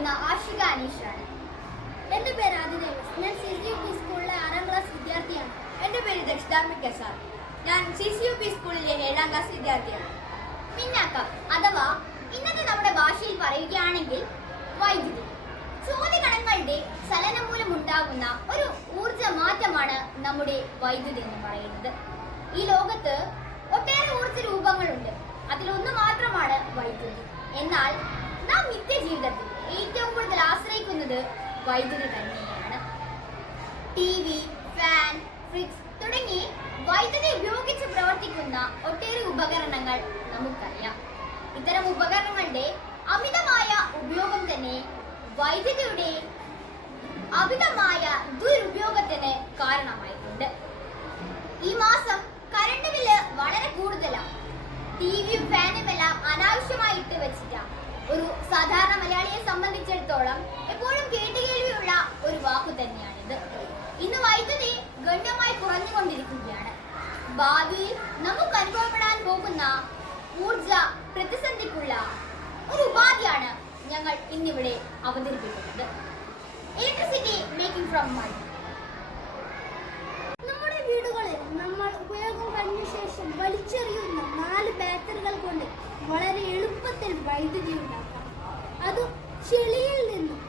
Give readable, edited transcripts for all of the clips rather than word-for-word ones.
വിളിക്കുന്ന ആഷിക അനീഷാണ്. എൻ്റെ പേര് ആദിദേവ്. ഞാൻ CCUP സ്കൂളിലെ 6ാം ക്ലാസ് വിദ്യാർത്ഥിയാണ്. എൻ്റെ പേര് ദക്ഷിതാർമിക സാർ. ഞാൻ CCUP സ്കൂളിലെ 7ാം ക്ലാസ് വിദ്യാർത്ഥിയാണ്. പിന്നാക്കം അഥവാ ഇന്നത്തെ നമ്മുടെ ഭാഷയിൽ പറയുകയാണെങ്കിൽ വൈദ്യുതി. ചോദ്യകണങ്ങളുടെ ചലനം മൂലം ഉണ്ടാകുന്ന ഒരു ഊർജ മാറ്റമാണ് നമ്മുടെ വൈദ്യുതി എന്ന് പറയുന്നത്. ഈ ലോകത്ത് ഒട്ടേറെ ഊർജ രൂപങ്ങളുണ്ട്. അതിലൊന്ന് മാത്രമാണ് വൈദ്യുതി. എന്നാൽ നാം നിത്യജീവിതത്തിൽ ഏറ്റവും കൂടുതൽ ആശ്രയിക്കുന്നത് വൈദ്യുതി തന്നെയാണ്. TV, ഫാൻ, ഫ്രിഡ്ജ് തുടങ്ങി വൈദ്യുതി ഉപയോഗിച്ച് പ്രവർത്തിക്കുന്ന ഒട്ടേറെ ഉപകരണങ്ങൾ നമുക്കറിയാം. ഇത്തരം ഉപകരണങ്ങളുടെ അമിതമായ ഉപയോഗം തന്നെ വൈദ്യുതിയുടെ അമിതമായ ദുരുപയോഗത്തിന് കാരണമായിട്ടുണ്ട്. ഈ മാസം കറണ്ട് ബില്ല് വളരെ കൂടുതലാണ്. TVയും ഫാനും എല്ലാം അനാവശ്യമായി ഇട്ട് വെച്ചിട്ടാണ്. ഒരു സാധാരണ മലയാളിയെ സംബന്ധിച്ചിടത്തോളം എപ്പോഴും കേട്ടുകേൾവിയുള്ള ഒരു വാക്കു തന്നെയാണിത്. ഇന്ന് വൈദ്യുതി ഗണ്യമായി കുറഞ്ഞുകൊണ്ടിരിക്കുകയാണ്. ഭാവിയിൽ നമുക്ക് അനുഭവപ്പെടാൻ പോകുന്ന ഊർജ പ്രതിസന്ധിക്കുള്ള ഒരു ഉപാധിയാണ് ഞങ്ങൾ ഇന്നിവിടെ അവതരിപ്പിക്കുന്നത്. Electricity making from mud. നമ്മുടെ വീടുകളിൽ നമ്മൾ ഉപയോഗം കഴിഞ്ഞ ശേഷം വലിച്ചെറിയുന്ന 4 ബാറ്ററികൾ കൊണ്ട് വളരെ എളുപ്പത്തിൽ വൈദ്യുതി ഉണ്ടാക്കാം. അത് ചെളിയിൽ നിന്നും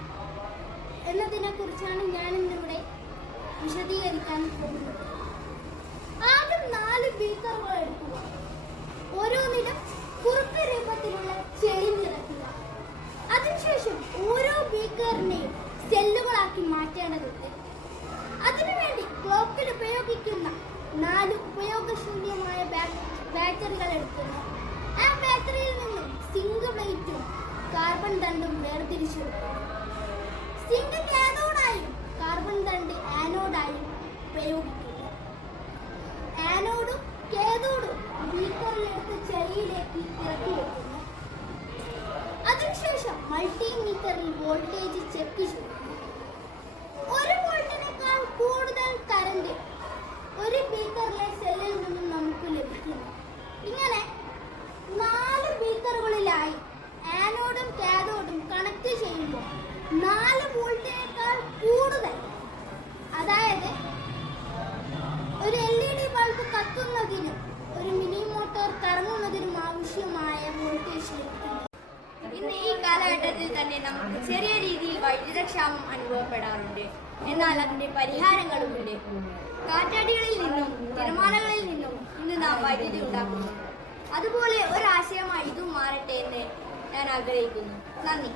എന്നതിനെ കുറിച്ചാണ് ഞാൻ ഇന്നിവിടെ വിശദീകരിക്കാൻ പോകുന്നത്. ആദ്യം 4 ബീക്കറുകൾ എടുക്കുക. ഓരോന്നിലും കുറുക്ക് രൂപത്തിലുള്ള ചെളി നിറയ്ക്കുക. അതിനുശേഷം ഓരോ ബീക്കറിനെയും സെല്ലുകളാക്കി മാറ്റേണ്ടതുണ്ട്. അതിനുവേണ്ടി ക്ലോക്കിൽ ഉപയോഗിക്കുന്ന 4 ഉപയോഗശൂന്യമായ ബാറ്ററികൾ എടുക്കുന്നു. ആ ബാറ്ററിയിൽ നിന്നും സിങ്ക് പ്ലേറ്റും കാർബൺ തണ്ടും വേർതിരിച്ചെടുക്കുന്നു. സിങ്ക് കാഥോഡായും കാർബൺ തണ്ട് ആനോഡായും ഉപയോഗിക്കുന്നു. ആനോഡും കാഥോഡും ബീക്കറിലെടുത്ത് ചെളിയിലേക്ക് ഇറക്കി വെക്കുന്നു. അതിനുശേഷം മൾട്ടിമീറ്ററിൽ വോൾട്ടേജ് ചെക്ക് ചെയ്യുന്നു. 1 വോൾട്ടിനേക്കാൾ കൂടുതൽ കറന്റ് ഒരു ബീക്കറിലെ സെല്ലിൽ നിന്നും നമുക്ക് ലഭിക്കുന്നു. ഇങ്ങനെ 4 ബീക്കറുകളിലായി ആനോഡും കാഥോഡും കണക്ട് ചെയ്യുമ്പോൾ 4 വോൾട്ടിനേക്കാൾ കൂടുതൽ, അതായത് ഒരു LED ബൾബ് കത്തുന്നതിനും ഒരു മിനി മോട്ടോർ കറങ്ങുന്നതിനും ആവശ്യമായ വോൾട്ടേജ് ലഭിക്കുന്നു. ഇന്ന് ഈ കാലഘട്ടത്തിൽ തന്നെ നമുക്ക് ചെറിയ രീതിയിൽ വൈദ്യുതക്ഷാമം അനുഭവപ്പെടാറുണ്ട്. എന്നാൽ അതിന്റെ പരിഹാരങ്ങളുമുണ്ട്. കാറ്റാടികളിൽ നിന്നും തിരമാലകളിൽ നിന്നും ഇന്ന് നാം വൈദ്യുതി ഉണ്ടാക്കുന്നു. അതുപോലെ ഒരാശയമായി ഇതും മാറട്ടെ എന്ന് ഞാൻ ആഗ്രഹിക്കുന്നു. നന്ദി.